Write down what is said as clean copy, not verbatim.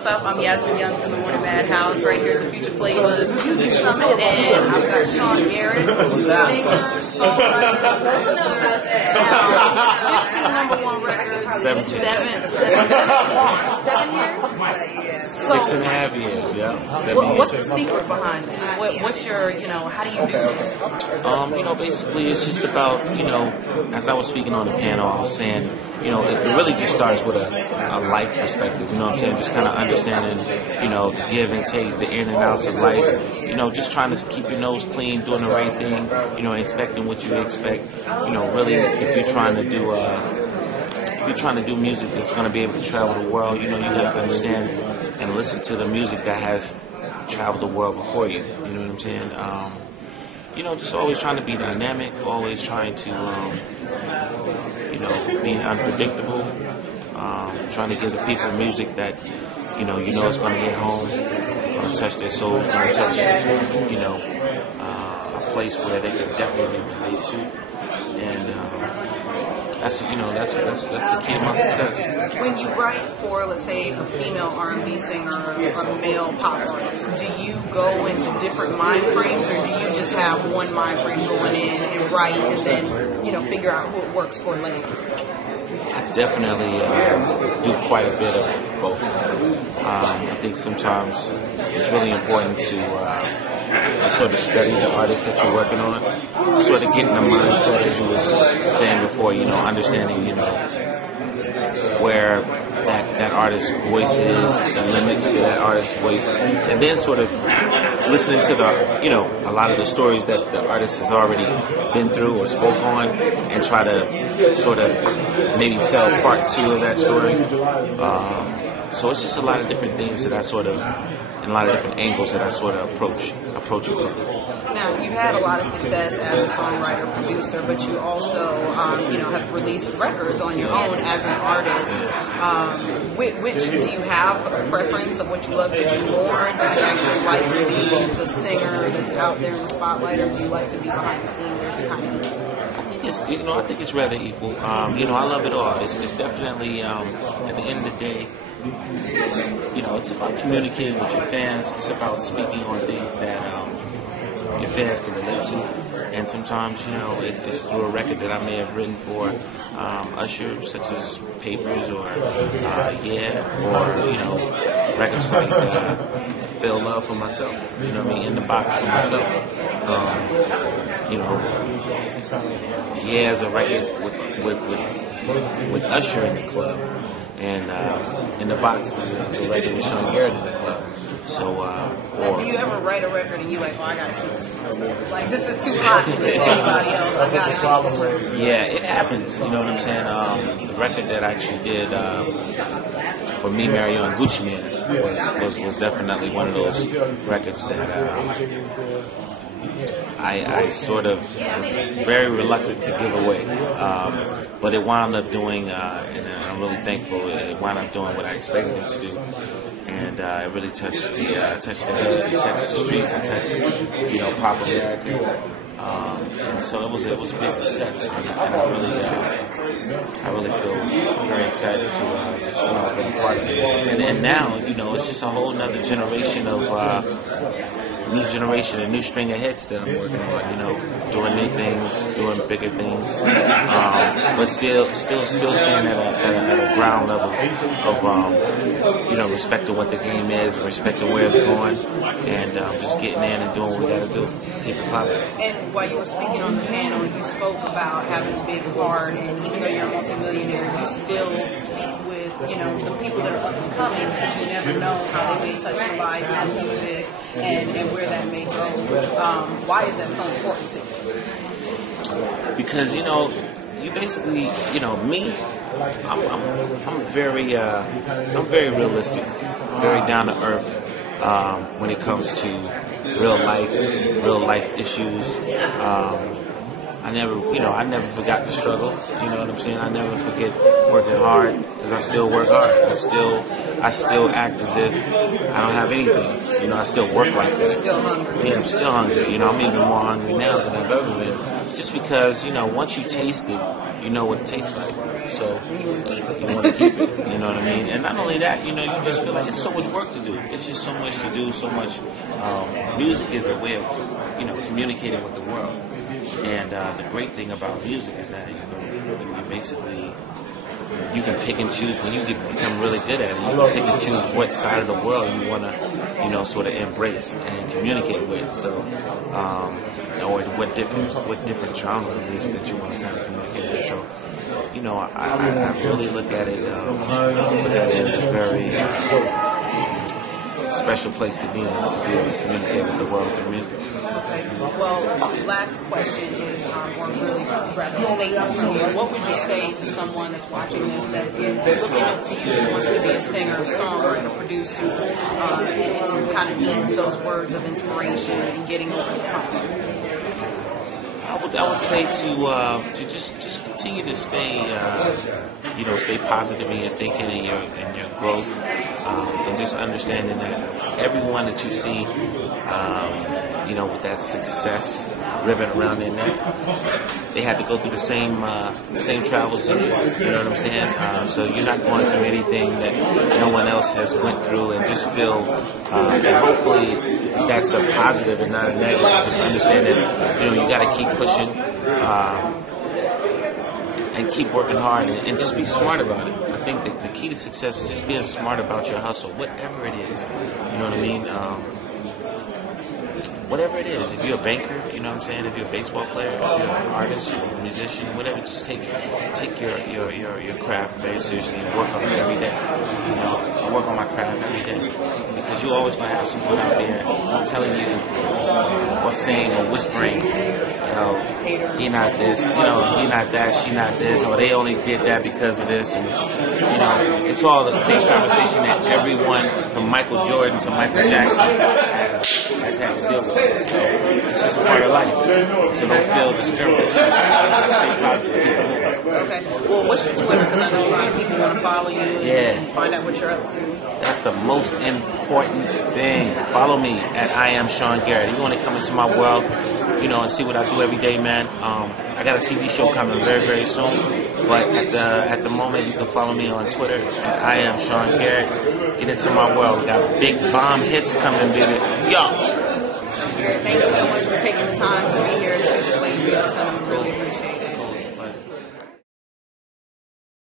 What's up? I'm Yasmin Young from the Morning Madhouse, right here at the Future Flavors Music Summit, and I've got Sean Garrett, singer, songwriter, producer, 15 #1 records, 7 years? 6.5 years, yeah. What's the secret behind it? What's your, how do you do it? Basically it's just about, as I was speaking on the panel, I was saying, it really just starts with a life perspective, you know what I'm saying? Just kind of understanding, the give and takes, the in and outs of life, just trying to keep your nose clean, doing the right thing, expecting what you expect, really if you're trying to do music that's going to be able to travel the world, you have to understand and listen to the music that has traveled the world before you, you know what I'm saying? Just always trying to be dynamic, always trying to, being unpredictable, trying to give the people music that, it's going to hit home, going to touch their souls, going to touch, a place where they can definitely relate to, and that's the key to my success. When you write for, let's say, a female R&B singer or a male pop artist, do you go into different mind frames, or do you just have one mind frame going in and write and then, figure out who it works for later? I definitely do quite a bit of both. I think sometimes it's really important to sort of study the artist that you're working on, sort of get in the mindset, as you was saying before, understanding, where that artist's voice is, the limits to that artist's voice, and then sort of listening to the, a lot of the stories that the artist has already been through or spoke on, and try to sort of maybe tell part 2 of that story. So it's just a lot of different things that I sort of, and a lot of different angles that I sort of approach it from. Now, you've had a lot of success as a songwriter, producer, but you also, have released records on your own as an artist. Which do you have a preference of what you love to do more? Do you actually like to be the singer that's out there in the spotlight, or do you like to be behind the scenes, or is it kind of equal? I think it's rather equal. I love it all. It's definitely, at the end of the day, it's about communicating with your fans. It's about speaking on things that your fans can relate to. And sometimes, it's through a record that I may have written for Usher, such as Papers or records like Feel Love for myself, In the Box for myself. As a record with Usher in the club. And In the Box is a record with Sean Garrett in the club. So, now, do you ever write a record and you're like, I gotta keep this for myself? Like, this is too hot to give anybody else. I gotta keep this record. Yeah, it happens. You know what I'm saying? The record that I actually did for Me, Mario, and Gucci Mane was definitely one of those records that I sort of was very reluctant to give away. But it wound up doing, and I'm really thankful, it wound up doing what I expected it to do. And it really touched the hood, it touched the streets, it touched, pop America. And so it was a big success. And I really feel very excited to just be a part of it. And now, it's just a whole nother generation of a new string of hits that I'm working on, doing new things, doing bigger things, but still staying at a ground level of, respecting what the game is, respecting where it's going, and just getting in and doing what we got to do, keep it popping. And while you were speaking on the panel, you spoke about having to big heart, and even though you're a multimillionaire, you still speak with, the people that are up and coming, because you never know how they may touch your life and music, and where that may go. Why is that so important to you? Because, you basically, me, I'm very realistic, very down to earth when it comes to real life issues. I never forgot the struggle. You know what I'm saying? I never forget working hard, because I still work hard. I still act as if I don't have anything. I still work like that. Still hungry. Yeah, I'm still hungry. I'm even more hungry now than I've ever been. just because, once you taste it, you know what it tastes like. So you want to keep it. You know what I mean? And not only that, you just feel like it's so much work to do. It's just so much to do, so much. Music is a way of, communicating with the world. And the great thing about music is that, you basically, you can pick and choose when you become really good at it. You can pick and choose what side of the world you want to, sort of embrace and communicate with. So, or what different genre of music that you want to kind of communicate with. So, I really look at it as a very special place to be in, to be able to communicate with the world through music. Okay. Well, last question is, or really rather a statement from you. What would you say to someone that's watching this that is looking up to you and wants to be a singer, songwriter, producer, and kind of needs those words of inspiration and getting over the hump? I would say to just continue to stay stay positive in your thinking and your growth, and just understanding that everyone that you see, with that success ribbon around their neck, they had to go through the same travels as you. You know what I'm saying? So you're not going through anything that no one else has went through, and just feel, and hopefully that's a positive and not a negative. Just understand that you got to keep pushing and keep working hard, and just be smart about it. I think the key to success is just being smart about your hustle, whatever it is. You know what I mean? Whatever it is, if you're a banker, you know what I'm saying, if you're a baseball player, if you're an artist, you're a musician, whatever, just take your craft very seriously and work on it every day. I work on my craft every day, because you're always going to have someone out there telling you or saying or whispering, he not this, he not that, she not this, or they only did that because of this, and it's all the same conversation that everyone from Michael Jordan to Michael Jackson has had to deal with. So it's just a part of life. So don't feel discouraged. Stay positive. Okay. Well, what's your Twitter? Because I know a lot of people want to follow you and find out what you're up to. That's the most important thing. Follow me at I am Sean Garrett. If you want to come into my world, and see what I do every day, man. I got a TV show coming very, very soon. But at the moment, you can follow me on Twitter at I am Sean Garrett. Get into my world. We got big bomb hits coming, baby. Yo. Sean Garrett, thank you so much for taking the time to be here at the Future Flames Music Center.